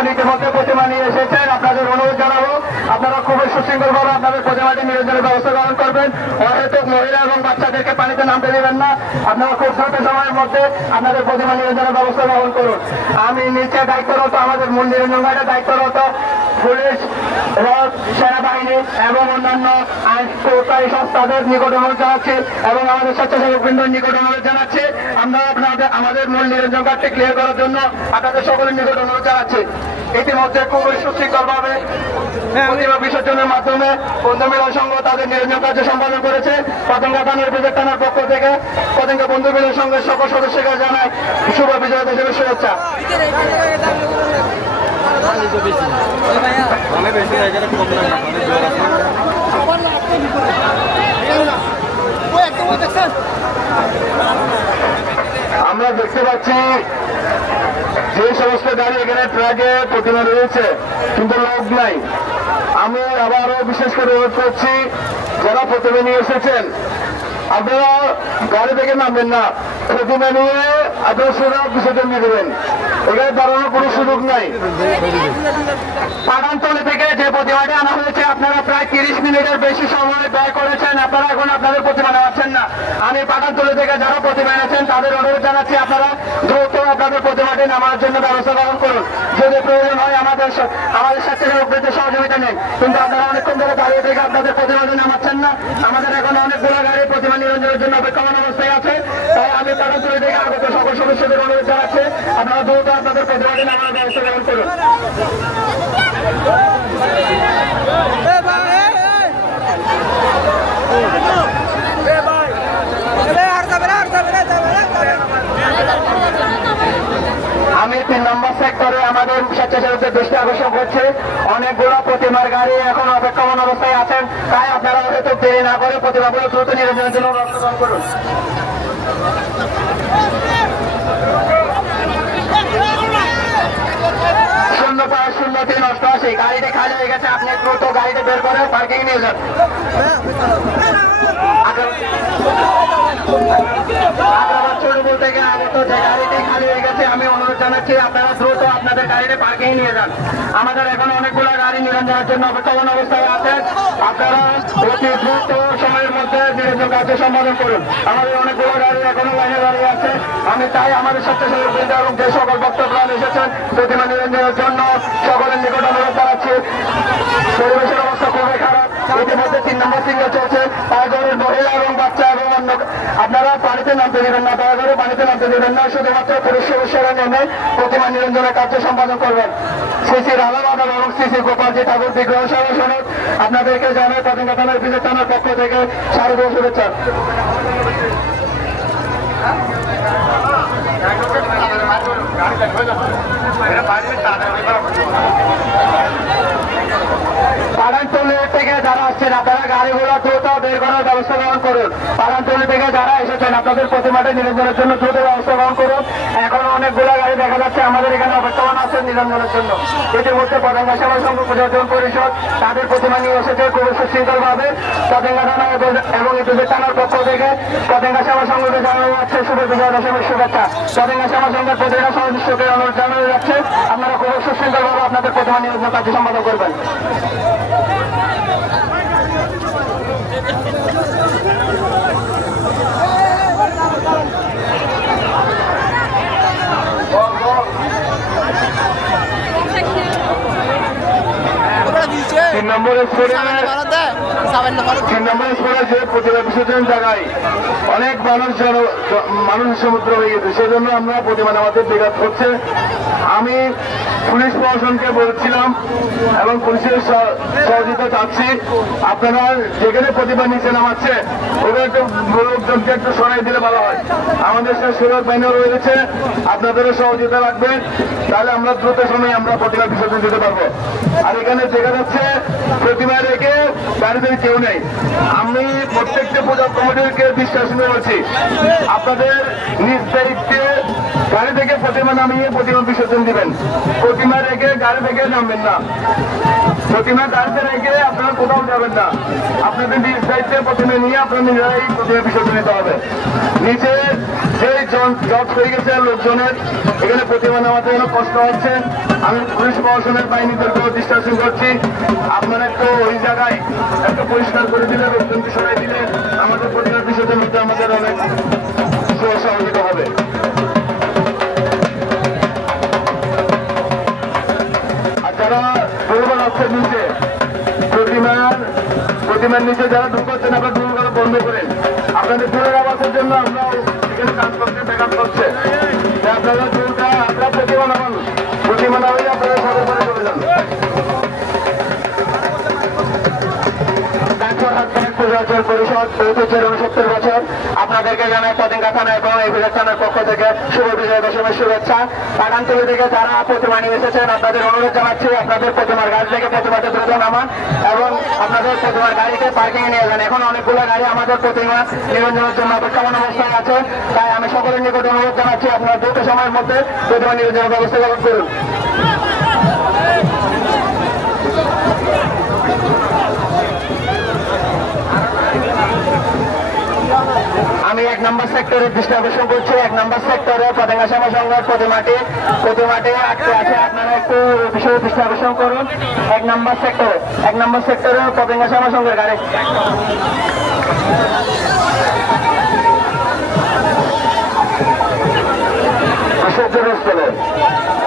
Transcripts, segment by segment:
যেমন ইতিমধ্যে প্রতিমা নিয়ে এসেছেন, আপনাদের অনুরোধ জানাবো আপনারা খুবই সুশৃঙ্খলভাবে আপনাদের প্রতিমাটি নিরঞ্জনের ব্যবস্থা গ্রহণ করবেন। অহেতুক মহিলা এবং বাচ্চাদেরকে পানিতে নামতে দেবেন না। আপনারা খুব দ্রুত সময়ের মধ্যে আপনাদের প্রতিমা নিরঞ্জনের ব্যবস্থা গ্রহণ করুন। আমি নিচে দায়িত্বরত আমাদের মূল নিরঞ্জন ঘাটে দায়িত্বরত পুলিশ, সেনাবাহিনী এবং অন্যান্য আইন প্রয়োগকারী সংস্থাদের নিকট অনুরোধ জানাচ্ছি এবং আমাদের স্বেচ্ছাসেবক বৃন্দর নিকট অনুরোধ জানাচ্ছি আমরা আমাদের মূল নিরঞ্জন ঘাটটি ক্লিয়ার করার জন্য আপনাদের সকলের নিকট অনুরোধ জানাচ্ছি। ইতিমধ্যে খুবই সুশৃঙ্খলভাবে প্রতিমা বিসর্জনের মাধ্যমে বন্ধু মিলন সংঘ তাদের নিরঞ্জন কার্য সম্পাদন করেছে। পতেঙ্গা থানার বিজেপি থানার পক্ষ থেকে পতেঙ্গা বন্ধু মিলন সংঘের সকল সদস্যকে জানায় শুভ বিজয় দিবসের শুভেচ্ছা। আমরা দেখতে পাচ্ছি যে সমস্ত গাড়ি এখানে ট্রাকে প্রতিমা রয়েছে কিন্তু লোক নাই। আমি আবারও বিশেষ করে অনুরোধ করছি যারা প্রতিমা নিয়ে এসেছেন আপনারা গাড়ি থেকে নামবেন না, প্রতিমা নিয়ে আপনারা সোজা বিসর্জন দিয়ে দেবেন। এখানে দাঁড়ানোর কোনো সুযোগ নাই। পাঠানতলী থেকে যে প্রতিমাটি আনা হয়েছে আপনারা প্রায় 30 মিনিটের বেশি সময় ব্যয় করেছেন, আপনারা এখন আপনাদের প্রতিমা নেওয়াচ্ছেন না। আমি পাঠানতলী থেকে যারা প্রতিমা এনেছেন তাদের অনুরোধ জানাচ্ছি আপনারা দ্রুত আপনাদের প্রতিমাটি নামার জন্য ব্যবস্থা গ্রহণ করুন। যদি প্রয়োজন হয় আমাদের স্বেচ্ছাসেবকদের সহযোগিতা নেন, কিন্তু আপনারা অনেকক্ষণ ধরে দাঁড়িয়ে থেকে আপনাদের প্রতিমাটি নামাচ্ছেন না। আমাদের এখন অনেকগুলো গাড়ি প্রতিমা নিরঞ্জনের জন্য অপেক্ষমান অবস্থায় আছে। তাই আমি পাঠানতলী থেকে আগত সকল সদস্যদের অনুরোধ জানাচ্ছি আপনারা দ্রুত আপনাদের প্রতিমাটি নামার ব্যবস্থা গ্রহণ করুন। আমি 3 নম্বর সেক্টরে আমাদের স্বেচ্ছাসেবকদের দৃষ্টি আকর্ষণ করছি অনেকগুলো প্রতিমার গাড়ি এখন অপেক্ষমান অবস্থায় আছেন। তাই আপনারা হয়তো দেরি না করে প্রতিমাগুলো দ্রুত নিরঞ্জনের জন্য ব্যবস্থা করুন। 0388 গাড়িটা খালি হয়ে গেছে, আপনি দ্রুত গাড়িটা বের করে পার্কিং নিয়ে যান। আমি অনুরোধ জানাচ্ছি আপনারা দ্রুত আপনাদের গাড়িতে পার্কিং নিয়ে যান। আমাদের এখন অনেকগুলো গাড়ি নিরঞ্জনের জন্য অপেক্ষমান অবস্থায় আছে, আপনারা অতি দ্রুত সময়ের মধ্যে নিরঞ্জন কার্য সম্পাদন করুন। আমাদের অনেকগুলো গাড়ি এখনো লাইনে দাঁড়িয়ে আছে। আমি তাই আমাদের স্বেচ্ছাসেবক বৃন্দ এবং যে সকল বক্তব্য এসেছেন প্রতিমা নিরঞ্জনের জন্য সকলের নিকট অনুরোধ জানাচ্ছি। পরিবেশের অবস্থা খুবই খারাপ, ইতিমধ্যে 3 নম্বর সিঙ্গেল চলছে। তারপরে মহিলা এবং বাচ্চা এবং অন্য আপনারা পানিতে নামতে দেবেন না, দয়া করে পানিতে নামতে দেবেন না। শুধুমাত্র পুরুষ সদস্যরা নেমে প্রতিমা নিরঞ্জনের কার্য সম্পাদন করবেন। শ্রী রাধা মাধব এবং শ্রী গোপালজি ঠাকুর বিগ্রহ সভা সনদ আপনাদেরকে জানাই পতেঙ্গা থানার বিজেপি থানার পক্ষ থেকে শারদীয় শুভেচ্ছা। পাঠানতলী থেকে যারা আসছেন আপনারা গাড়িগুলো দ্রুত বের করার ব্যবস্থা গ্রহণ করুন। পাঠানতলী থেকে যারা এসেছেন আপনাদের প্রতিমাটি নিরঞ্জনের জন্য দ্রুত ব্যবস্থা গ্রহণ করুন। এখন অনেকগুলো গাড়ি দেখা যাচ্ছে আমাদের এখানে অপেক্ষমান আছে নিরঞ্জনের জন্য। ইতিমধ্যে পতেঙ্গা সেবা সংঘ পর্যটন পরিষদ তাদের প্রতিমা নিয়ে এসেছে খুবই সুশৃঙ্খলভাবে। পতেঙ্গা থানা এবং ইতিমধ্যে থানার পক্ষ থেকে পতেঙ্গা সেবা সংঘকে জানানো যাচ্ছে শুভ বিজয় দশমীর শুভেচ্ছা। পতেঙ্গা সেবা সংঘের প্রতিটা সদস্যকে অনুরোধ জানানো যাচ্ছে আপনারা খুবই সুশৃঙ্খলভাবে আপনাদের প্রতিমা নিরঞ্জন কার্য সম্পাদন করবেন। তিন নম্বর স্পোর্টে যে প্রতিমা বিসর্জন জায়গায় অনেক মানুষ সমুদ্র হয়ে গেছে, সেজন্য আমরা প্রতিমা নামাতে বিঘাত হচ্ছে। আমি পুলিশ প্রশাসনকে বলছিলাম এবং পুলিশের সহযোগিতা চাচ্ছি আপনারা যেখানে প্রতিমা নিচে নামাচ্ছে ওদের একটু লোকজনকে একটু সরাই দিলে ভালো হয়। আমাদের সাথে সুরত বাহিনীও রয়েছে, আপনাদেরও সহযোগিতা রাখবেন, তাহলে আমরা দ্রুত সময়ে আমরা প্রতিমা বিসর্জন দিতে পারবো। আর এখানে দেখা যাচ্ছে প্রতিমা রেখে বাড়িতে কেউ নেই। আমি প্রত্যেকটা পূজা কমিটিকে বিশ্বাস বলছি আপনাদের নিজ দায়িত্বে গাড়ি থেকে প্রতিমা নামিয়ে প্রতিমা বিসর্জন দিবেন। প্রতিমা রেখে গাড়ি থেকে নামবেন না, প্রতিমা গাড়িতে রেখে আপনারা কোথাও যাবেন না। আপনাদের নিজ দায়িত্বে প্রতিমা নিয়ে আপনার নিজেরাই প্রতিমা বিসর্জন দিতে হবে। নিচে যে জট হয়ে গেছে লোকজনের এখানে প্রতিমা নামাতে কষ্ট হচ্ছে, আমি পুলিশ প্রশাসনের বাহিনীদেরকেও ডিস্টার্সিং করছি, আপনারা একটু ওই জায়গায় একটু পরিষ্কার করে দিলে, লোকজনকে সরাই দিলে আমাদের প্রতিবাদ বিষয়টার মধ্যে আমাদের অনেক সহযোগিতা হবে। আর যারা দুর্বল আছে নিচে প্রতিমার নিচে যারা ঢুকাচ্ছেন, আপনারা দুর্বল বন্ধ করেন। আপনাদের দূরের আবাসের জন্য আমরা এখানে কাজ করতে ব্যাঘাত করছে। আপনারা দুর্গা আপনারা প্রতিমা না হয়ে আপনারা সদর করে চলে যান। পরিষদ 69 বছর আপনাদেরকে জানাই পতেঙ্গা থানা এবং এভিলেজ থানার পক্ষ থেকে শুভ বিজয় দশমীর শুভেচ্ছা। পাঠানতলী থেকে যারা প্রতিমা নিয়ে এসেছেন আপনাদের অনুরোধ জানাচ্ছি, আপনাদের প্রতিমার গাড়ি থেকে প্রতিমাতে দ্রুত নামান এবং আপনাদের প্রতিমার গাড়িতে পার্কিং এ নিয়ে যান। এখন অনেকগুলো গাড়ি আমাদের প্রতিমা নিরঞ্জনের জন্য অপেক্ষমান অবস্থায় আছে, তাই আমি সকলের নিকট অনুরোধ জানাচ্ছি আপনারা দ্রুত সময়ের মধ্যে প্রতিমা নিরঞ্জনের ব্যবস্থা গ্রহণ করুন। আমি 1 নম্বর সেক্টরে দৃষ্টি আকর্ষণ করছি। 1 নম্বর সেক্টরে পতেঙ্গা শ্যামা সংঘের প্রতিমাটি আটকে আছে, আপনারা একটু বিষয়ে দৃষ্টি আকর্ষণ করুন। 1 নম্বর সেক্টরে পতেঙ্গা শ্যামা সংঘের গাড়ি বিসর্জনস্থলে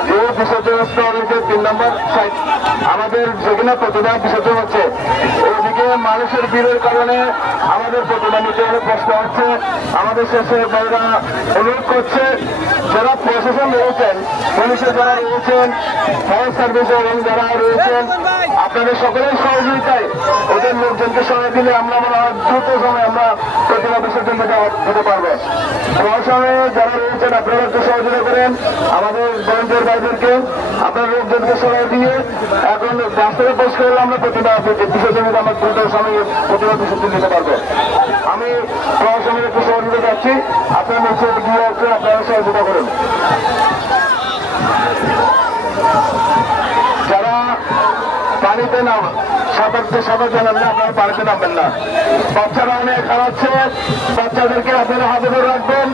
যে বিসর্জনস্থল 3 নম্বর সাইড আমাদের যেখানে প্রতিমা বিসর্জন হচ্ছে, ওইদিকে মানুষের ভিড়ের কারণে আমাদের প্রতিমা নিতে অনেক কষ্ট হচ্ছে। আমাদের শেষে ভাইরা অনুরোধ করছে, যারা প্রশাসন রয়েছেন, পুলিশের যারা রয়েছেন, ফায়ার সার্ভিস এবং যারা রয়েছেন, আপনাদের সকলের সহযোগিতায় ওদের লোকজনকে সহায় দিলে আমরা দ্রুত সময় আমরা প্রতিমা বিসর্জন দিতে পারবো। প্রশাসনে যারা রয়েছেন আপনারা একটু সহযোগিতা করেন আমাদের ভলেন্টিয়ার ভাইদেরকে, আপনার লোকজনকে সহায় দিয়ে এখন রাস্তায় পোস্ট করলে আমরা প্রতিমা বিসর্জন আমরা দ্রুত সময়ে প্রতিমা বিসর্জন দিতে পারবো। আমি প্রশাসনের একটু সহযোগিতা চাচ্ছি, আপনার নিচে গিয়ে আপনারা সহযোগিতা করুন। যারা পানিতে সাঁতার জানান না, আপনারা পানিতে নামবেন না। বাচ্চারা অনেক হারাচ্ছে, বাচ্চাদেরকে আপনারা হাতে ধরে রাখবেন।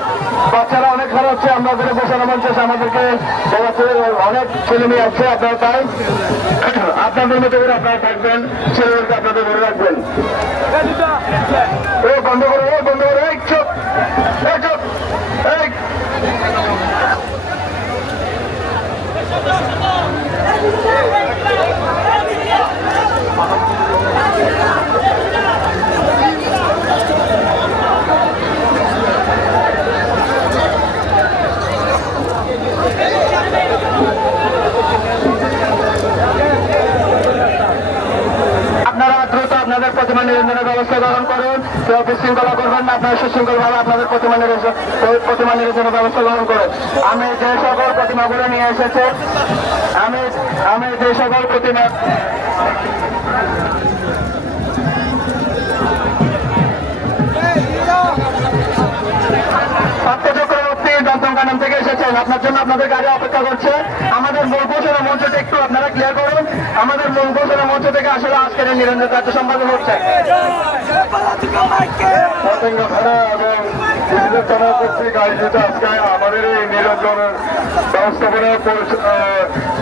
বাচ্চারা অনেক হারাচ্ছে, আমরা করে বসানো মঞ্চে আমাদেরকে অনেক ছেলে মেয়ে আছে, আপনারা তাই আপনাদের মতো করে আপনারা থাকবেন, ছেলেদেরকে আপনাদের ধরে রাখবেন। বন্ধ করো, চুপ চুপ। আপনাদের প্রতিমা নিরঞ্জনের ব্যবস্থা গ্রহণ করুন, কেউ বিশৃঙ্খলা করবেন না, আপনারা সুশৃঙ্খল ভাবে আপনাদের প্রতিমা নিরঞ্জনের ব্যবস্থা গ্রহণ করুন। আমি যে সকল প্রতিমাগুলো নিয়ে এসেছে, আমি যে সকল প্রতিমা দমদম থেকে এসেছেন, আপনার জন্য আপনাদের গাড়ি অপেক্ষা করছে। আমাদের মূল ঘোষণা মঞ্চটা একটু আপনারা ক্লিয়ার করুন। আমাদের মূল ঘোষণা মঞ্চ থেকে আসলে আজকের এই নিরঞ্জন কার্য সম্পাদন হচ্ছে। আমাদের এই নিরঞ্জনের ব্যবস্থাপনা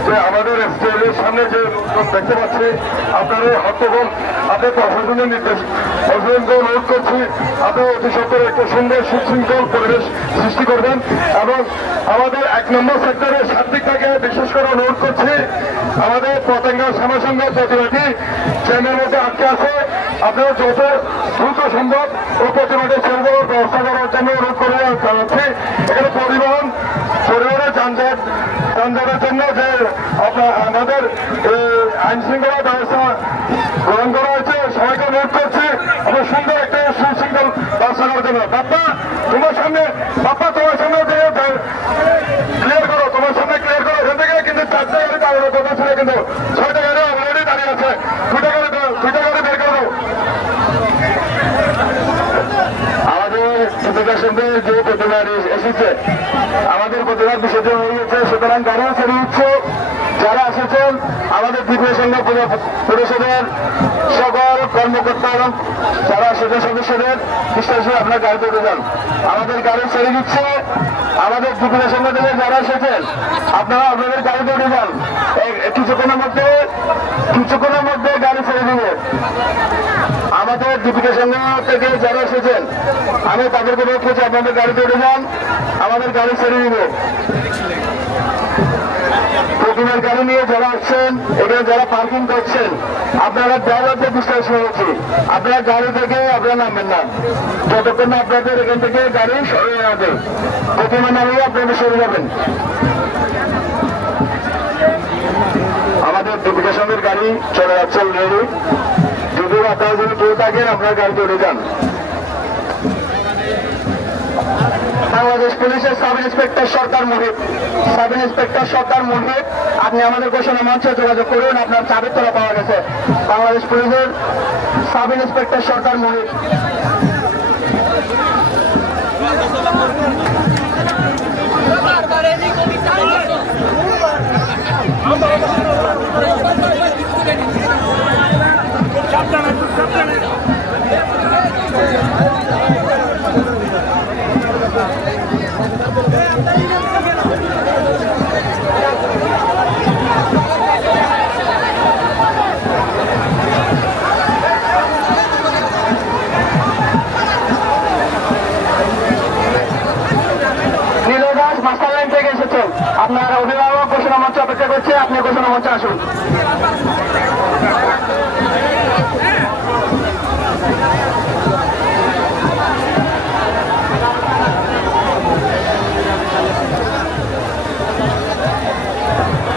যে আমাদের স্টেজের সামনে যে দেখতে পাচ্ছি, আপনারা হট্টগোল আপনার প্রশাসনের নির্দেশ প্রশাসনকে অনুরোধ করছি, আপনারা অতি সত্তর একটা সুন্দর সুশৃঙ্খল পরিবেশ সৃষ্টি করবেন এবং আমাদের 1 নম্বর সেক্টরের সার্বিকটাকে বিশেষ করে অনুরোধ করছি, আমাদের পতেঙ্গা শ্যামা সংঘের প্রতিমাটি ট্রেনের মধ্যে আটকে আছে, আপনারা যত দ্রুত সম্ভব ও প্রতিমাটি ছেড়ে দেওয়ার ব্যবস্থা করার জন্য অনুরোধ করে জানাচ্ছি। এখানে পরিবহনের যানজটের জন্য যে আমাদের আইন শৃঙ্খলা ব্যবস্থা গ্রহণ করা হয়েছে, সবাইকে অনুরোধ করছি আমরা সুন্দর একটা সুশৃঙ্খল ব্যবস্থা করার জন্য। তোমার সামনে ক্লিয়ার করো, তোমার সামনে ক্লিয়ার করো। এখান থেকে কিন্তু 4টা গাড়ি দাঁড়ানোর কথা ছিল, কিন্তু 6টা গাড়ি অলরেডি দাঁড়িয়ে আছে। 2টা গাড়ি বের করো। আমাদের যে প্রতিমা এসেছে, আমাদের প্রতিবাদ বিসর্জন হয়ে গেছে, সুতরাং গাড়িও ছেড়ে উঠছে। যারা এসেছেন আমাদের দ্বিতীয় সংঘ পরিষদের সকল কর্মকর্তা এবং যারা সেটা সদস্যদের বিশ্বাসী আপনার গাড়িতে উঠে যান। আমাদের গাড়ি ছেড়ে দিচ্ছে। আমাদের দ্বিতীয় সংঘ থেকে যারা এসেছেন আপনারা আপনাদের গাড়িতে উঠে যান। কিছুক্ষণের মধ্যে গাড়ি ছেড়ে দিবে। আমাদের দীপিকা সংঘ থেকে যারা এসেছেন আমি তাদেরকে বলছি আপনাদের গাড়িতে উঠে যান, আমাদের গাড়ি ছেড়ে দিবে। প্রতিমার গাড়ি নিয়ে যারা আসছেন, এখানে যারা পার্কিং করছেন, আপনারা ড্রাইভারদের বিশ্বাস হয়েছি, আপনারা গাড়ি থেকে আপনারা নামবেন না যতক্ষণ না আপনাদের এখান থেকে গাড়ি সরিয়ে যাবে। প্রতিমা নামিয়ে আপনারা সরে যাবেন। আমাদের দীপিকা সংঘের গাড়ি চলে যাচ্ছে অলরেডি। যদি আপনারা যদি কেউ থাকেন আপনার গাড়িতে উঠে যান। বাংলাদেশ পুলিশের সাব ইন্সপেক্টর সরকার মুহিত আপনি আমাদের ঘোষণা মঞ্চে যোগাযোগ করুন। আপনার চাবি তোলা পাওয়া গেছে। বাংলাদেশ পুলিশের সাব ইন্সপেক্টর সরকার মুহিত। আপনার অভিভাবক ঘোষণা মঞ্চ অপেক্ষা করছে, আপনি ঘোষণা মঞ্চে আসুন।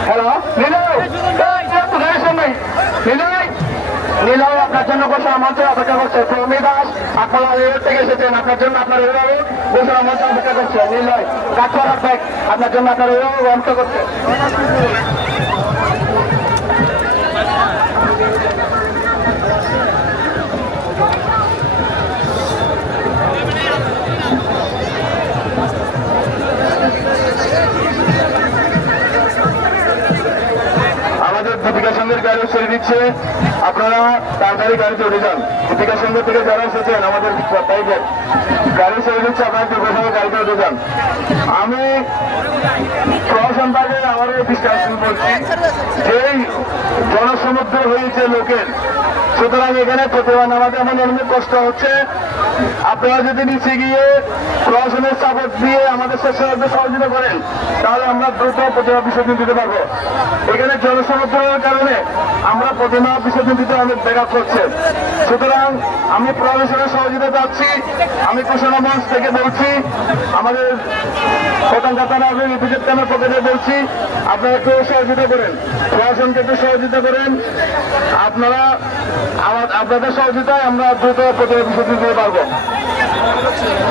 হ্যালো নীলয় আপনার জন্য ঘোষণা মঞ্চে অপেক্ষা করছে। প্রমি দাস আপনারা থেকে এসেছেন, আপনার জন্য আপনার অভিভাবক ঘোষণা মঞ্চে অপেক্ষা করছে। নীলয় কাঠপাড়ার ব্যাগ আপনার জন্য আপনার অভিভাবক অপেক্ষা করছে। আমাদের দীপিকা সংঘের গাড়ি ছেড়ে দিচ্ছে, আপনারা তাড়াতাড়ি গাড়িতে উঠে যান। দীপিকা সংঘ থেকে যারা এসেছেন আমাদের প্রাইভেট গাড়ি ছেড়ে দিচ্ছে, আপনারা দীপিকা সংঘের গাড়িতে উঠে যান। আমি প্রশাসন বিভাগের আমাদের বিশ্লেষণ করছি যে জনসমুদ্র হয়েছে লোকের, সুতরাং এখানে প্রতিমা নামাতে আমাদের অনেক কষ্ট হচ্ছে। আপনারা যদি নিচে গিয়ে প্রশাসনের সাপোর্ট দিয়ে আমাদের স্বেচ্ছাসেবকদের সহযোগিতা করেন তাহলে আমরা দ্রুত প্রতিমা বিসর্জন দিতে পারবো। এখানে জনসমুদ্রের কারণে আমরা প্রতিমা বিসর্জন দিতে অনেক ব্যাঘাত করছে। সুতরাং আমি প্রশাসনের সহযোগিতা চাচ্ছি। আমি ঘোষণা মঞ্চ থেকে বলছি, আমাদের বলছি আপনারা একটু সহযোগিতা করেন, প্রশাসনকে একটু সহযোগিতা করেন। আপনারা আপনাদের সহযোগিতায় আমরা দ্রুত প্রতিমা বিসর্জন দিতে পারবো।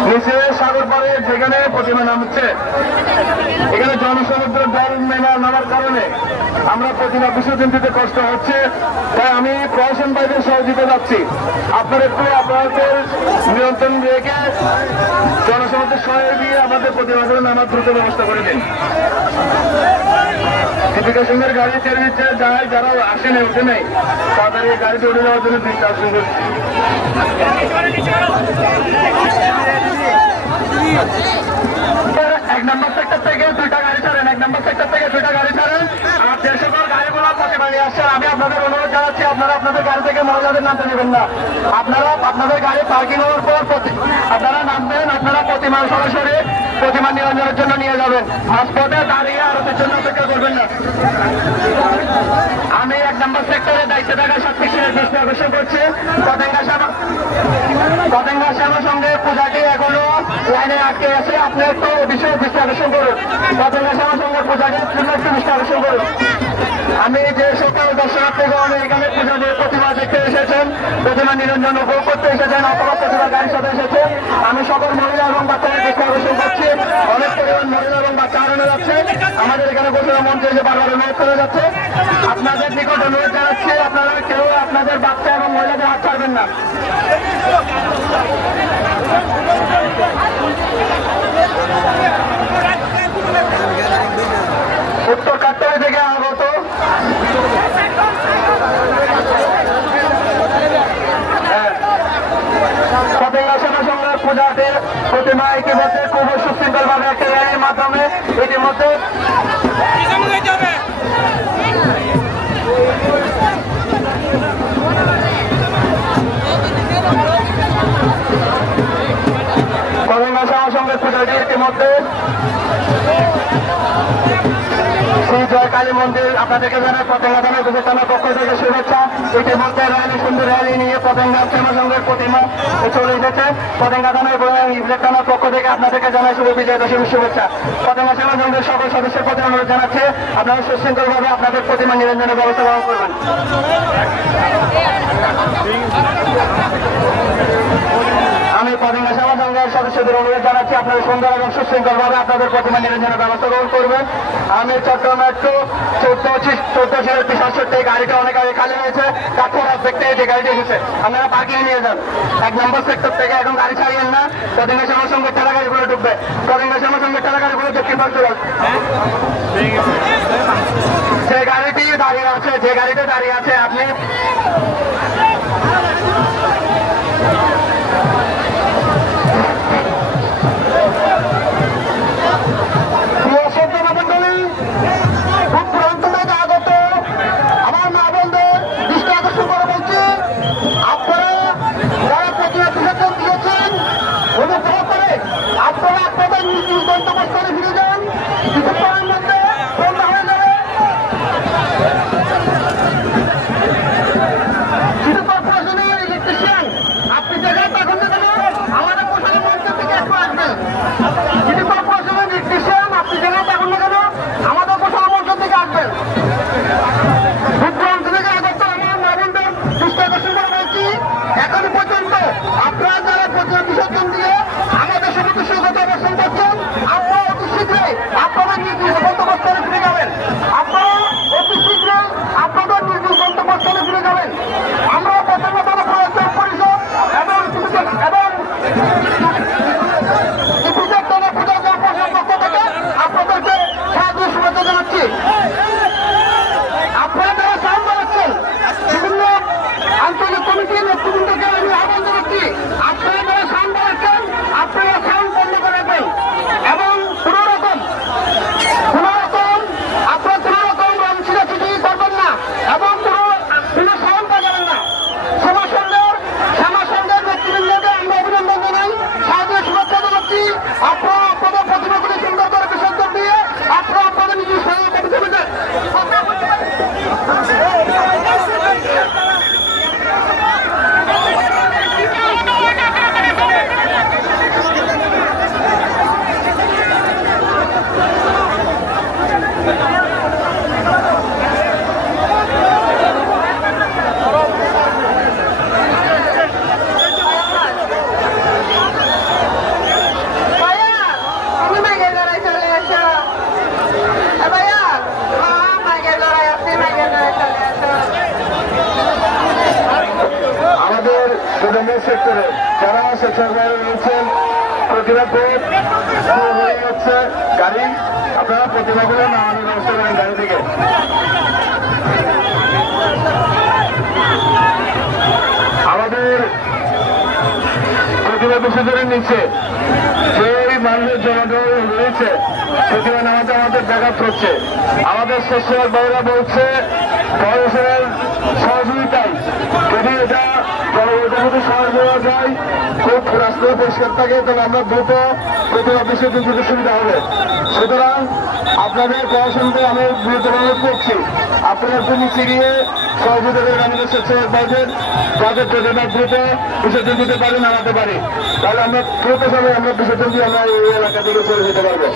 নিচে সাগর পাড়ে যেখানে প্রতিমা নামছে, এখানে জনসমুদ্রের জল নামার কারণে আমরা প্রতিমা বিসর্জন দিতে কষ্ট হচ্ছে। তাই আমি প্রশাসন বাইরের সহযোগিতা যাচ্ছি। আপনারা একটু আপনাদের নিয়ন্ত্রণ রেখে জনসমুদ্রের সহায় দিয়ে আমাদের প্রতিমা নামার দ্রুত ব্যবস্থা করে দিন। দীপিকা সংঘের গাড়ি ছেড়ে দিচ্ছে, যারা আসেন উঠে নেই তাদের এই গাড়িতে উঠে যাওয়ার জন্য বিশ্বাসন করছি। এক নম্বর সেক্টর থেকে দুইটা গাড়ি ছাড়েন, আর যে সকল গাড়িগুলো প্রতিমা নিয়ে আসছেন আমি আপনাদের অনুরোধ জানাচ্ছি আপনারা আপনাদের গাড়ি থেকে মহিলাদের নামতে দেবেন না। আপনারা আপনাদের গাড়ি পার্কিং হওয়ার পর আপনারা নামবেন, আপনারা প্রতিমা সরাসরি প্রতিমা নিরঞ্জনের জন্য নিয়ে যাবেন। মাঝপথে দাঁড়িয়ে আরতের জন্য অপেক্ষা করবেন না। আমি এক নম্বর সেক্টরে দায়িত্বে থাকা সাতক্ষীরের দৃষ্টি আকর্ষণ করছি। পতেঙ্গা শ্যামার সঙ্গে পূজাটি এখনো লাইনে আটকে আছে, আপনি একটু বিষয়ে দৃষ্টি আকর্ষণ করুন। পতেঙ্গা শ্যামার সঙ্গে পূজাটির জন্য একটু দৃষ্টি আকর্ষণ করুন। আমি যে সকল দর্শনার্থীগণ এখানে পূজা দিয়ে প্রতিমা দেখতে এসেছেন, প্রতিমা নিরঞ্জন উপভোগ করতে এসেছেন অথবা প্রতিমা গাড়ির সাথে এসেছেন, আমি সকল মহিলা এবং বাচ্চাদের দৃষ্টি আকর্ষণ করছি। অনেক পরিমাণ মহিলা এবং বাচ্চা হারানো যাচ্ছে। আমাদের এখানে ঘোষণা মঞ্চে এসে বারবার অনুরোধ করা যাচ্ছে, আপনাদের নিকট অনুরোধ জানাচ্ছি আপনারা কেউ আপনাদের বাচ্চা এবং মহিলাদের হাত ছাড়বেন না। উত্তর কাট্টারি থেকে আগত আমাদের প্রতিমা ইতিমধ্যে খুব সুশৃঙ্খল ভাবে একটা র্যালির মাধ্যমে ইতিমধ্যে পতেঙ্গা শ্যামা সঙ্গে পুজোটি ইতিমধ্যে শ্রী জয় কালী মন্দির আপনাদেরকে জানাই পতেঙ্গা থানার বিশেষ থানার পক্ষ থেকে শুভেচ্ছা। ইতিমধ্যে র্যালি সুন্দর র্যালি নিয়ে পতেঙ্গা শ্যামা সংঘের প্রতিমা চলে এসেছে। পতেঙ্গা থানার ইফলেট থানার পক্ষ থেকে আপনাদেরকে জানাই শুভ বিজয় দশমীর শুভেচ্ছা। পতেঙ্গা শ্যামা সংঘের সকল সদস্যের প্রতি অনুরোধ জানাচ্ছে আপনারা সুশৃঙ্খলভাবে আপনাদের প্রতিমা নিরঞ্জনের ব্যবস্থা গ্রহণ করবেন। আমি পতেঙ্গা শ্যামা সংঘের সদস্যদের অনুরোধ জানাচ্ছি আপনারা সুন্দর এবং সুশৃঙ্খলভাবে আপনাদের প্রতিমা নিরঞ্জনের ব্যবস্থা গ্রহণ করবেন। আমি চট্টগ্রাম মেট্রো 14/67 গাড়িটা অনেক আগে খালি হয়েছে, তারপর দেখতে যে গাড়িটা এসেছে আপনারা পার্কিং নিয়ে যান। 1 নম্বর সেক্টর থেকে এখন গাড়ি ছাড়িয়েন না, পতেঙ্গা শ্যামা সংঘের ঠেলা গাড়িগুলো ঢুকবে। পতেঙ্গা শ্যামা সংঘের ঠেলা গাড়িগুলো দক্ষিণ পাশ চলে যে গাড়িটি দাঁড়িয়ে আছে, যে গাড়িতে দাঁড়িয়ে আছে আপনি সেক্টরে যারা স্বেচ্ছাসেবী রয়েছেন প্রতিভা হয়ে যাচ্ছে গাড়ি, আপনারা প্রতিভাগুলো নামানোর ব্যবস্থা করেন গাড়ি থেকে। আমাদের প্রতিভা বিসর্জনের নিচে যেই মানুষের জনগণ রয়েছে প্রতিভা নামাতে আমাদের ব্যাঘাত হচ্ছে। আমাদের স্বেচ্ছাসেবক ভাইরা বলছে বয়সের সহযোগিতায় যদি এটা জনগণের মধ্যে সহায় দেওয়া যায়, খুব রাস্তা পরিষ্কার থাকে, তাহলে আমরা দ্রুত প্রতিভা বিসর্জন দিতে সুবিধা হবে। সুতরাং আপনাদের পড়াশোনাতে আমি গুরুত্বপূর্ণ করছি, আপনারা একটু নিচে গিয়ে সহযোগিতা করে আমাদের স্বেচ্ছাসেবক ভাইদের যাদের প্রতিভা দ্রুত বিসর্জন দিতে পারি নামাতে পারি, তাহলে আমরা দ্রুত সময় আমরা বিসর্জন দিয়ে আমরা এই এলাকা থেকে চলে যেতে পারবো।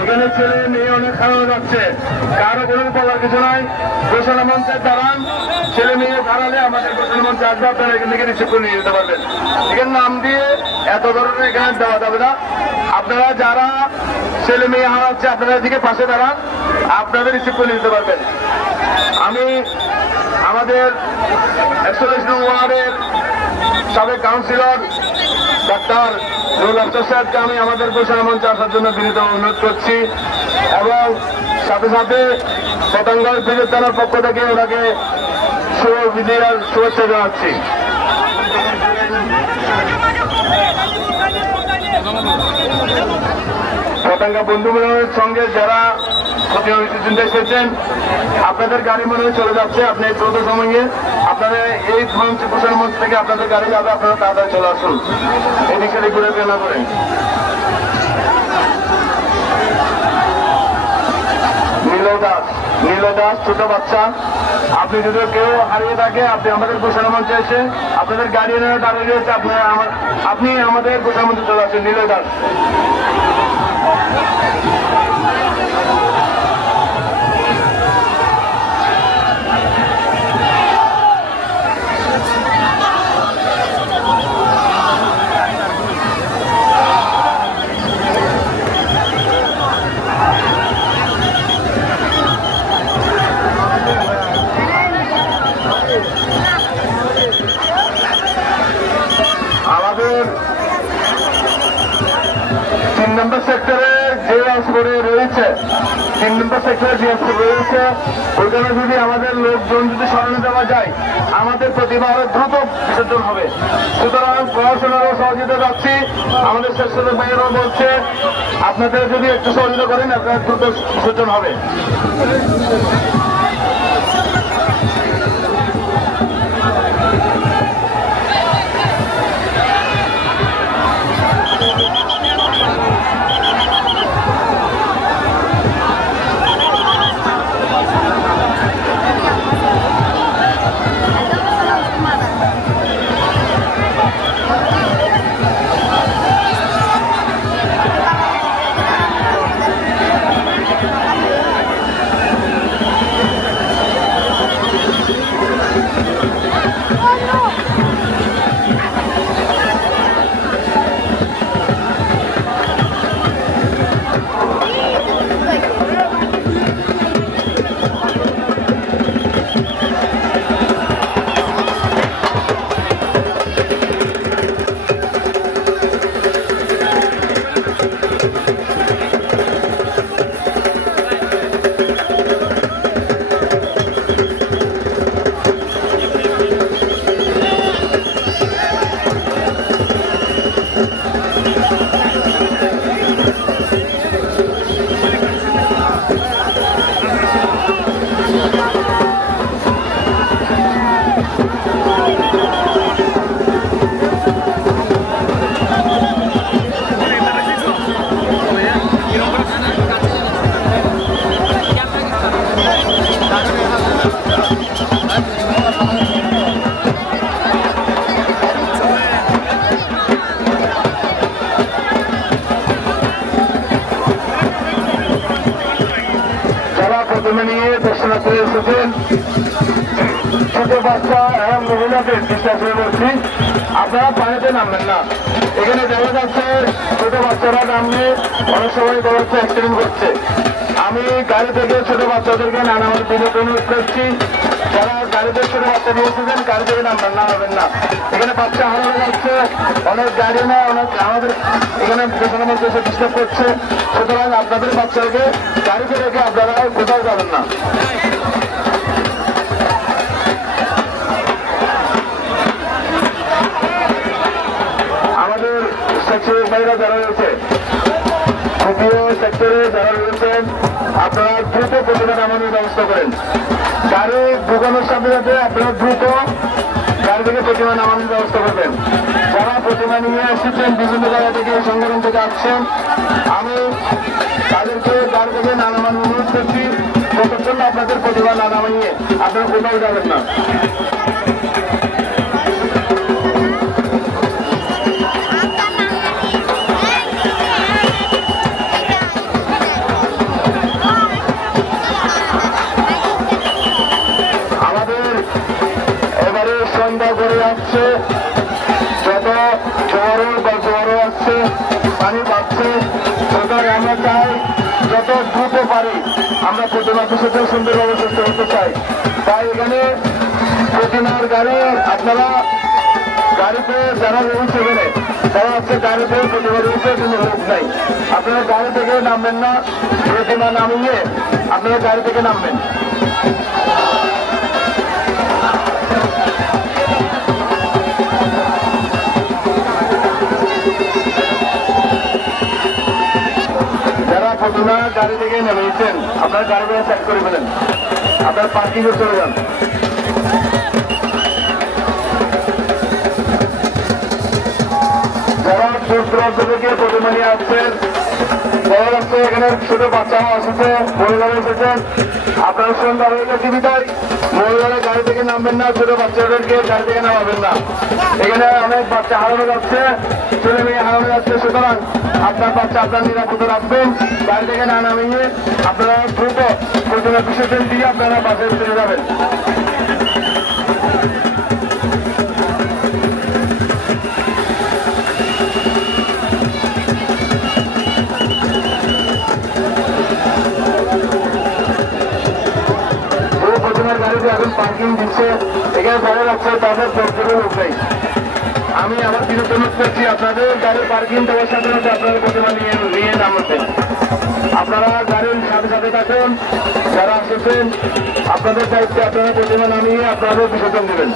এখানে ছেলে মেয়ে অনেক খাওয়া যাচ্ছে, কারো কোনো বলার কিছু নাই। ঘোষণা মঞ্চের দাঁড়ান, ছেলে মেয়ে দাঁড়ালে আমাদের ঘোষণা মঞ্চে আসবে, আপনারা এখান থেকে রিসিভ করে নিয়ে যেতে পারবেন। এখানে নাম দিয়ে এত ধরনের এখানে দেওয়া যাবে না। আপনারা যারা ছেলে মেয়ে হারাচ্ছে আপনারা দিকে পাশে দাঁড়ান, আপনাদের রিসিভ করে নিতে পারবেন। আমি আমাদের 41 নং ওয়ার্ডের সাবেক কাউন্সিলর ডাক্তার নুরুল আফসার সাহেবকে আমি আমাদের ঘোষণা মঞ্চে আসার জন্য বিনীত অনুরোধ করছি। এবং সাথে সাথে পতঙ্গল ব্রিগেড থানার পক্ষ থেকে ওনাকে বিজয় আর শুভেচ্ছা জানাচ্ছি। পতঙ্গা বন্ধু মিলনের সঙ্গে যারা প্রতিমা বিসর্জনটা এসেছেন, আপনাদের গাড়ি মনে হয় চলে যাচ্ছে। আপনি দ্রুত সময়ে আপনাদের এই মঞ্চ প্রসার মঞ্চ থেকে আপনাদের গাড়ি যাবে, আপনারা তাড়াতাড়ি চলে আসুন, এদিক সেদিক ঘুরে ফেরা করে। নীল দাস ছোট বাচ্চা, আপনি যদি কেউ হারিয়ে থাকে আপনি আমাদের ঘোষণা মঞ্চে এসে আপনাদের গাড়ি এনে দাঁড়িয়ে রয়েছে, আপনি আমাদের ঘোষণা মঞ্চে চলে আসেন। নীল দাস আমাদের 3 নম্বর সেক্টরে যে হাসপাতালে রয়েছে, 3 নম্বর সেক্টরে যে হাসপাতাল রয়েছে, ওইখানে যদি আমাদের লোকজন যদি সরানো দেওয়া যায় আমাদের প্রতিভা আরো দ্রুত বিসর্জন হবে। সুতরাং প্রশাসনেরও সহযোগিতা যাচ্ছি, আমাদের স্বেচ্ছাসেবক ভাইয়েরাও বলছে আপনাদের যদি একটু সহযোগিতা করেন আপনার দ্রুত বিসর্জন হবে। নিয়ে দর্শনার্থী এসেছেন, ছোট বাচ্চা এবং মহিলাদের বিশ্বাস হয়ে বলছি আপনারা পানিতে নামবেন না। এখানে দেখা যাচ্ছে ছোট বাচ্চারা নামলে অনেক সময় দেখা যাচ্ছে অ্যাক্সিডেন্ট করছে। আমি গাড়ি থেকে ছোট বাচ্চাদেরকে নামানোর বিনোদ অনুরোধ করছি, যারা গাড়িতে ছোট বাচ্চা নিয়ে এসেছেন গাড়ি থেকে নামবেন না, নামবেন না। এখানে বাচ্চা হারানো যাচ্ছে, অনেক গাড়ি না অনেক আমাদের এখানে পেছনের মধ্যে এসে ডিস্টার্ব করছে। সুতরাং আপনাদের বাচ্চাকে গাড়িতে রেখে আপনারা কোথাও যাবেন না। আমাদের সেক্টরের বাইরে যারা রয়েছে, তৃতীয় সেক্টরে যারা রয়েছেন আপনারা দ্রুত প্রতিমা নামানোর ব্যবস্থা করেন। গাড়ি ঢুকানোর সাথে সাথে আপনারা দ্রুত গাড়ি থেকে প্রতিমা নামানোর ব্যবস্থা করবেন। যারা প্রতিমা নিয়ে এসেছেন বিভিন্ন জায়গা থেকে সংগঠন থেকে আসছেন, আমি তাদেরকে গাড়ি থেকে না নামানোর অনুরোধ করছি, ততক্ষণ আপনাদের প্রতিমা না নামিয়ে আপনারা কোথাও যাবেন না। সন্ধ্যা করে আসছে, যত জোয়ারও আসছে, পানি পাচ্ছে। সুতরাং আমরা চাই যত দ্রুত পারি আমরা প্রতিমা বিসর্জন সুন্দরভাবে চেষ্টা করতে চাই। তাই এখানে প্রতিমার গাড়ি আপনারা গাড়িতে যারা রয়েছে এখানে তারা হচ্ছে গাড়িতে প্রতিমা রয়েছে কিন্তু লোক নাই। আপনারা গাড়ি থেকে নামবেন না, প্রতিমা নামিয়ে আপনারা গাড়ি থেকে নামবেন। যারা প্রতিমা গাড়ি থেকে নেমেছেন আপনারা গাড়িগুলো চেক করে ফেলেন, আপনারা পার্কিংয়ে চলে যান। যারা দূর দূরান্ত থেকে প্রতিমা নিয়ে আসছেন, দেখা যাচ্ছে এখানে ছোট বাচ্চাও আসছে, মহিলারা এসেছেন, আপনারা সন্ধ্যা হয়ে গেছে বিদায় মহিলারা গাড়ি থেকে নামবেন না, ছোট বাচ্চাদেরকে গাড়ি থেকে নামাবেন না। এখানে অনেক বাচ্চা হারানো যাচ্ছে, ছেলে মেয়ে হারানো যাচ্ছে, সুতরাং আপনার বাচ্চা আপনার নিরাপদে রাখবেন। গাড়ি থেকে না নামিয়ে আপনারা দ্রুত প্রতিমা বিসর্জন দিয়ে আপনারা বাসায় ফিরে যাবেন। গাড়িতে এখন পার্কিং দিচ্ছে, এখানে দেখা যাচ্ছে তাদের দপ্তরের লোক নেই। আমি আমার বিরুদ্ধে অনুরোধ করছি আপনাদের গাড়ির পার্কিং দেওয়ার সাথে সাথে আপনাদের প্রতিমা নিয়ে নামবেন। আপনারা গাড়ির সাথে সাথে থাকুন, যারা আসছেন আপনাদের দায়িত্বে আপনারা প্রতিমা নামিয়ে আপনাদের বিসর্জন দেবেন।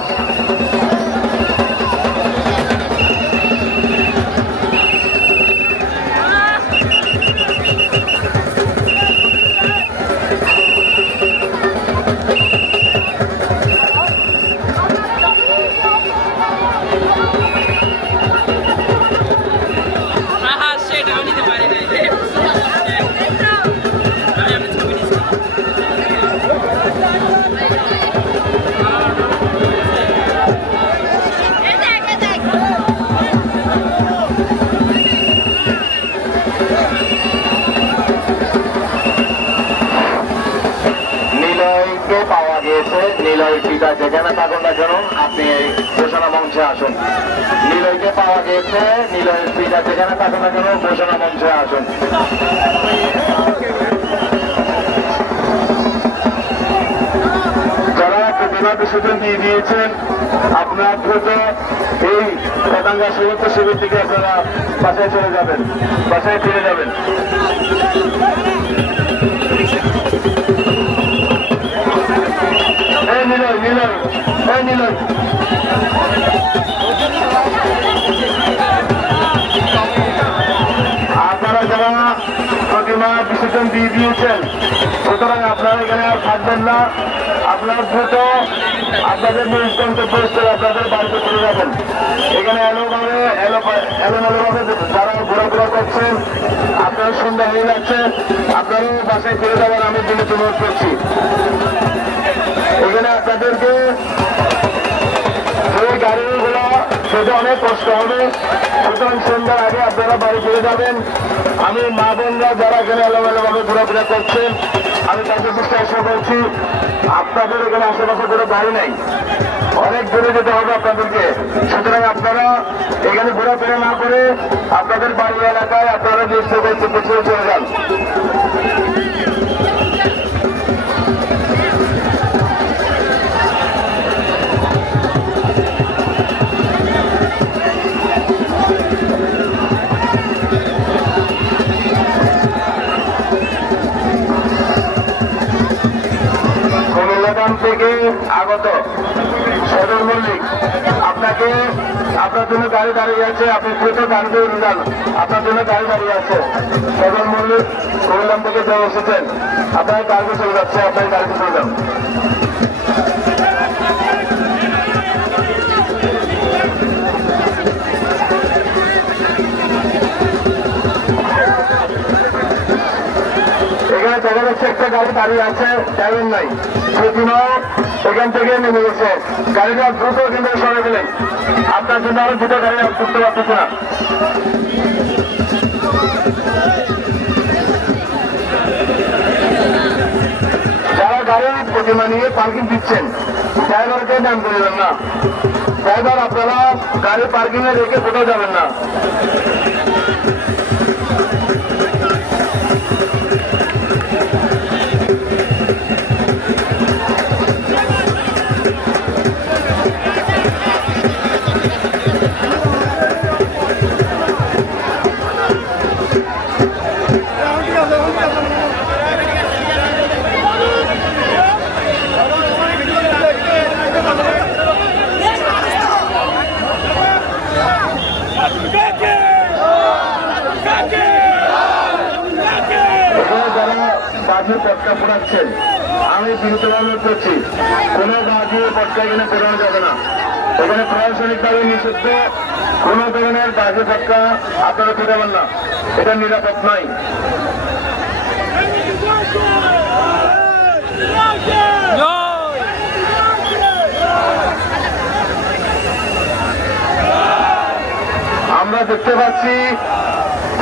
পাওয়া গিয়েছে নিলয় পিতা যেখানে থাকুন না কেন আপনি এই ঘোষণা মঞ্চে আসুন। নিলয়কে পাওয়া গিয়েছে, নিলয়ের পিতা যেখানে থাকুন না কেন ঘোষণা মঞ্চে আসুন। যারা প্রতিমা বিসর্জন দিয়ে দিয়েছেন আপনার দ্রুত এই পতাঙ্গা সুরক্ষা শিবির থেকে আপনারা বাসায় চলে যাবেন, বাসায় ফিরে যাবেন। আপনারা যারা প্রতিমা বিসর্জন দিয়ে দিয়েছেন সুতরাং আপনারা এখানে আর থাকবেন না, আপনারা দ্রুত আপনাদের নিজ গন্তব্যস্থলে আপনাদের বাড়িতে চলে যাবেন। এখানে এলোমেলোভাবে যারা ঘোরাফেরা করছেন আপনারা সন্ধ্যা হয়ে যাচ্ছে, আপনারাও বাসায় ফিরে যাবেন। আমি বিনীত অনুরোধ করছি এখানে আপনাদেরকে এই গাড়িগুলো সেটা অনেক কষ্ট হবে, সুতরাং সন্ধ্যার আগে আপনারা বাড়ি ফিরে যাবেন। আমি মা বোনরা যারা এখানে এলোমেলোভাবে ঘোরাফেরা করছেন আমি তাদের চেষ্টা করছি, আপনাদের এখানে আশেপাশে কোনো গাড়ি নেই, অনেক দূরে যেতে হবে আপনাদেরকে। সুতরাং আপনারা এখানে ঘোরাফেরা না করে আপনাদের বাড়ি এলাকায় আপনারা যে পিছিয়ে চলে যান। থেকে আগত সদর মল্লিক আপনাকে আপনার জন্য গাড়ি দাঁড়িয়ে আছে, আপনি দ্রুত গাড়িতে উঠে যান, আপনার জন্য গাড়ি দাঁড়িয়ে আছে। সদর মল্লিক কুমিল্লা থেকে যে এসেছেন আপনার গাড়িতে চলে যাচ্ছে, আপনার গাড়িতে চলে যান। এখানে দেখা যাচ্ছে একটা গাড়ি দাঁড়িয়ে আছে, ড্রাইভার নাই, প্রতিমাও এখান থেকে নেমে গেছে। গাড়িটা দ্রুত কিন্তু সরে গেলেন, আপনার জন্য আরো দুটো গাড়ি করতে পারতেছে না। যারা গাড়ির প্রতিমা নিয়ে পার্কিং দিচ্ছেন ড্রাইভারকে নাম করবেন না, ড্রাইভার আপনারা গাড়ি পার্কিং এ রেখে কোথাও যাবেন না। গাজীর পটকা পোড়াচ্ছেন, আমি বিরুদ্ধে অনুরোধ করছি কোনো গাজীর পটকা এখানে পোড়ানো যাবে না। এখানে প্রশাসনিকভাবে নিষিদ্ধ, কোনো ধরনের গাজী পটকা আপনারা পোড়াবেন না, এটা নিরাপদ নয়। আমরা দেখতে পাচ্ছি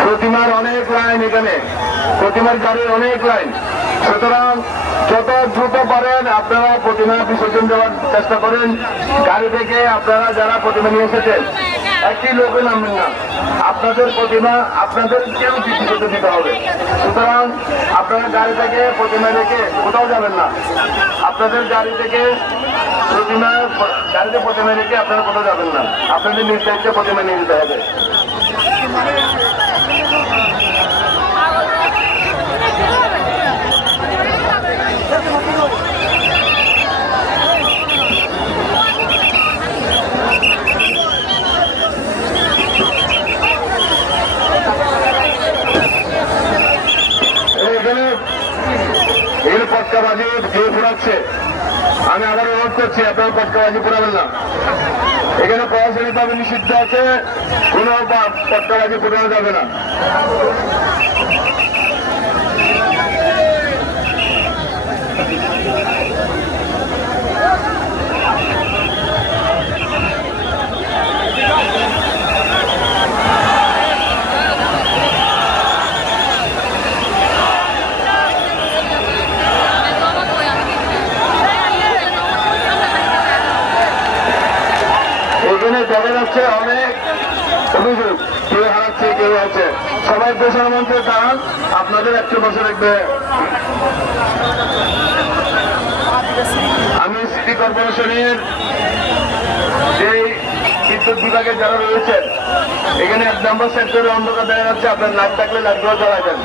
প্রতিমার অনেক লাইন, এখানে প্রতিমার গাড়ির অনেক লাইন। সুতরাং যত দ্রুত পারেন আপনারা প্রতিমা বিসর্জন দেওয়ার চেষ্টা করেন। গাড়ি থেকে আপনারা যারা প্রতিমা নিয়ে এসেছেন একটি লোকে নামবেন না, আপনাদের প্রতিমা আপনাদেরকেও বিসর্জন দিতে হবে। সুতরাং আপনারা গাড়ি থেকে প্রতিমা রেখে কোথাও যাবেন না, আপনাদের গাড়ি থেকে গাড়িতে প্রতিমা রেখে আপনারা কোথাও যাবেন না, আপনাদের নিজ দায়িত্বে প্রতিমা নিয়ে যেতে হবে। এর পটকাবাজি যে পোড়াচ্ছে, আমি আবার অনুরোধ করছি আপনারা পটকাবাজি পোড়াবেন না। এখানে প্রশাসনিকভাবে নিষিদ্ধ আছে, কোনো পটকাবাজি পোড়ানো যাবে না। দেখা যাচ্ছে অনেক অভিযোগ, কেউ হারাচ্ছে কেউ আছে, সবাই বসার মঞ্চে দাঁড়ান, আপনাদের একটু বসে রাখবে। আমি সিটি কর্পোরেশনের যে বিদ্যুৎ বিভাগে যারা রয়েছেন, এখানে 1 নম্বর সেক্টরে অন্ধকার দেখা যাচ্ছে, আপনার লাইট থাকলে লাইটগুলো জ্বালাই দেন।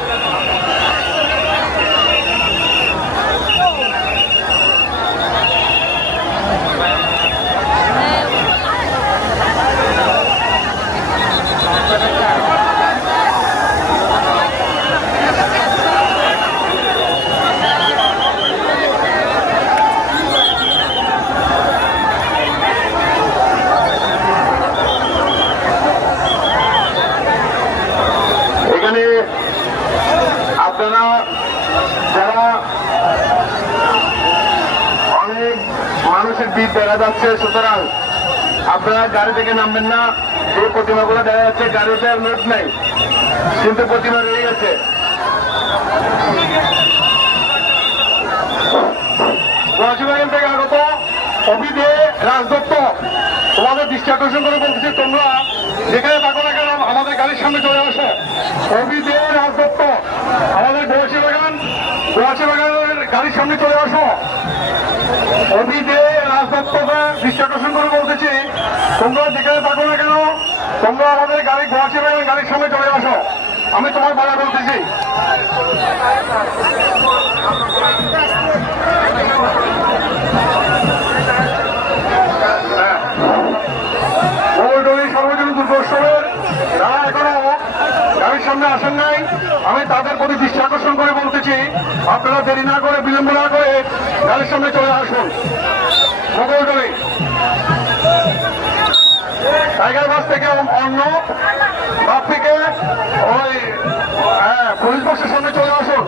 আপনারা যারা অনেক মানুষের ভিড় দেখা যাচ্ছে, সুতরাং আপনারা গাড়ি থেকে নামবেন না। এই প্রতিমাগুলো দেখা যাচ্ছে গাড়িতে লোড নেই, কিন্তু প্রতিমা রয়ে গেছে। পশ্চিমবঙ্গ থেকে আগত অভিদে রাজদত্ত তোমাদের দৃষ্টি আকর্ষণ করে বলতেছি, তোমরা যেখানে থাকো না কেন আমাদের গাড়ির সামনে চলে আসো। অভিদে রাজদত্ত আমাদের গোয়াশি বাগানের গাড়ির সামনে চলে আসো। অভিদে রাজদত্তকে দৃষ্টি আকর্ষণ করে বলতেছি, তোমরা যেখানে থাকো না কেন তোমরা আমাদের গোয়াশি বাগানের গাড়ির সামনে চলে আসো। আমি তোমার বাবা বলতেছি। সর্বজনীন দুর্গোৎসবের যারা এখনো গাড়ির সামনে আসেন নাই, আমি তাদের প্রতি দৃষ্টি আকর্ষণ করে বলতেছি, আপনারা দেরি না করে বিলম্ব না করে গাড়ির সামনে চলে আসুন। মোগলটলি টাইগার বাস থেকে অন্য বাপ্পিকে ওই পুলিশ বাসের সামনে চলে আসুন।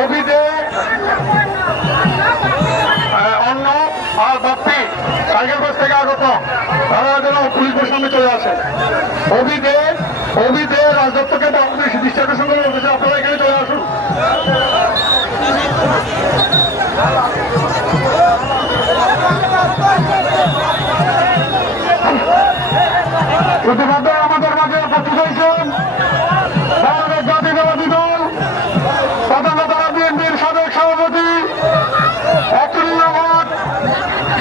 অভিদে অন্য আর বাপ্পি টাইগার বাস থেকে আগত, তারা যেন পুলিশ বাসের সামনে চলে আসে। অভিদে রাজদত্তকে দৃষ্টি আকর্ষণ করে বলতেছে, আপনারা এখানে চলে আসুন। ইতিমধ্যে আমাদের মাঝে উপস্থিত হয়েছেন বাংলাদেশ জাতীয়তাবাদী দল প্রধানতলা বিএনপির সাবেক সভাপতি, 41 নম্বর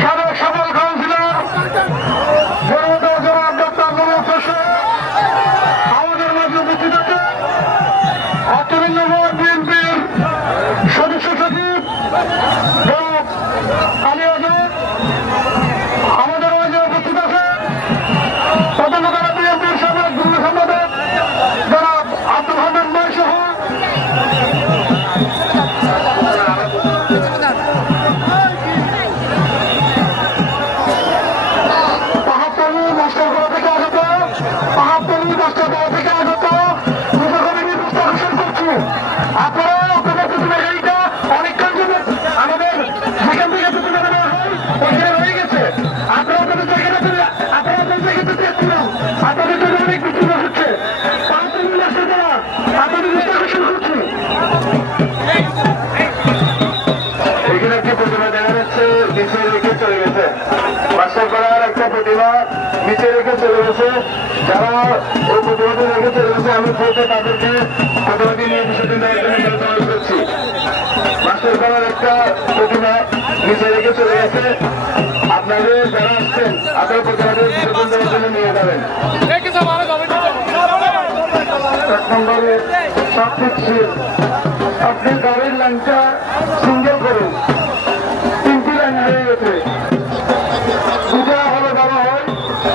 সাবেক সফল কাউন্সিলর জনাব ডক্টর মোহাম্মদ হোসেন আমাদের মাঝে উপস্থিত আছেন। 41 নম্বর বিএনপির সদস্য সচিব জনাব আলী আজম আমাদের মাঝে উপস্থিত আছেন। প্রধানতলা বিএনপি প্রতিমা নিচে রেখে চলে গেছে। যারা এই প্রতিমাটি রেখে চলে গেছে আমি বলতে তাদেরকে প্রতিমাটি নিয়ে বিসর্জন দেওয়ার জন্য অনুরোধ করছি। মাস্টার করার একটা প্রতিমা নিচে রেখে চলে গেছে, আপনাদের যারা আসছেন আপনার প্রতিমাটি বিসর্জন দেওয়ার জন্য নিয়ে যাবেন। 1 নম্বরে ট্রাফিক সিল, আপনি গাড়ির লাইনটা সিঙ্গেল করুন, 3টি লাইন হয়ে গেছে, 2টা হলে ভালো হয়,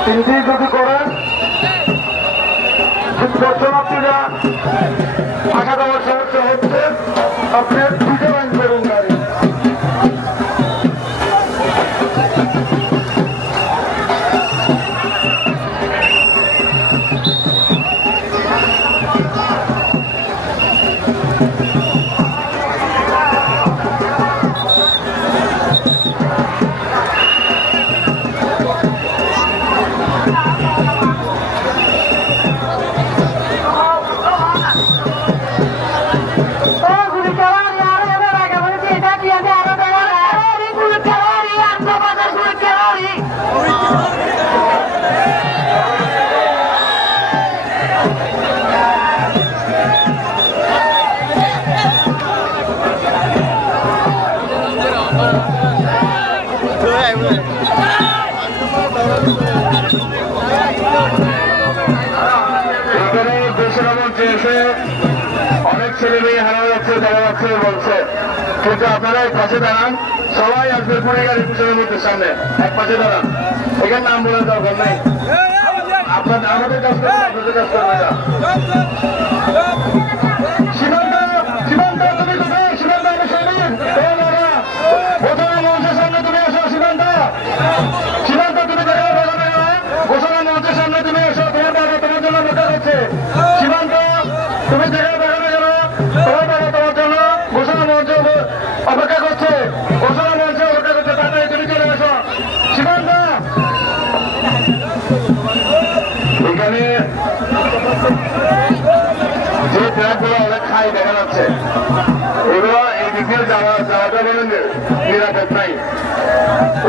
3টি যদি করেন দর্শনার্থীরা আসা যাওয়ার সমস্যা হচ্ছে, আপনি 2টা লাইন করুন গাড়ি। অনেক ছেলে মেয়ে হারা যাচ্ছে, দেখা যাচ্ছে বলছে, কিন্তু আপনারা এক পাশে দাঁড়ান, সবাই আসবে পুরী গাড়ি পিছনের মধ্যে সামনে, এক পাশে দাঁড়ান, এখানে নাম বলার দরকার নেই, আপনাদের আমাদের কাজ করবেন, আপনাদের কাজ করবে না। সীমান্ত সীমান্ত তুমি কোথায়? সীমান্ত আমি শুনুন, প্রথমে মঞ্চের সামনে তুমি এসো। সীমান্ত সীমান্ত তুমি জায়গায় বসাবে না, ঘোষণা মঞ্চের সামনে তুমি এসো, তোমার বাবা তোমার জন্য বসা করছে। সীমান্ত তুমি জায়গায় বসাবে কেন? তোমার বাবা তোমার জন্য ঘোষণা মঞ্চে অপেক্ষা করছে, ঘোষণা মঞ্চে অপেক্ষা করছে, তাড়াতাড়ি তুমি চলে এসো। সীমান্ত এখানে যে ট্রাকগুলো অনেক খাই দেখা যাচ্ছে, এগুলো এই দিকে যাওয়াটা বলেন নিরাপদ নাই,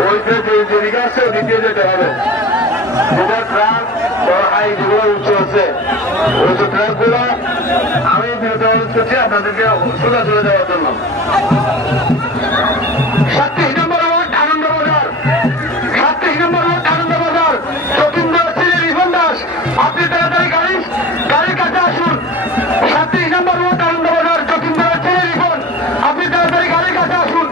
ওই যে দিকে আসছে ওই দিকে যেতে হবে। যেটা ট্রাক বড় হাই যেগুলো উচ্চ আছে, ওই যে ট্রাকগুলো আমি বিরত অনুরোধ করছি আপনাদেরকে সোজা চলে যাওয়ার জন্য। 37 নম্বর ওয়ার্ড আনন্দবাজার, 37 নম্বর ওয়ার্ড আনন্দবাজার, যতীন্দ্র রিফন দাস, আপনি তাড়াতাড়ি গাড়ির কাছে আসুন। 37 নম্বর ওয়ার্ড আনন্দবাজার, যতীন্দ্র রিফন, আপনি তাড়াতাড়ি গাড়ির কাছে আসুন।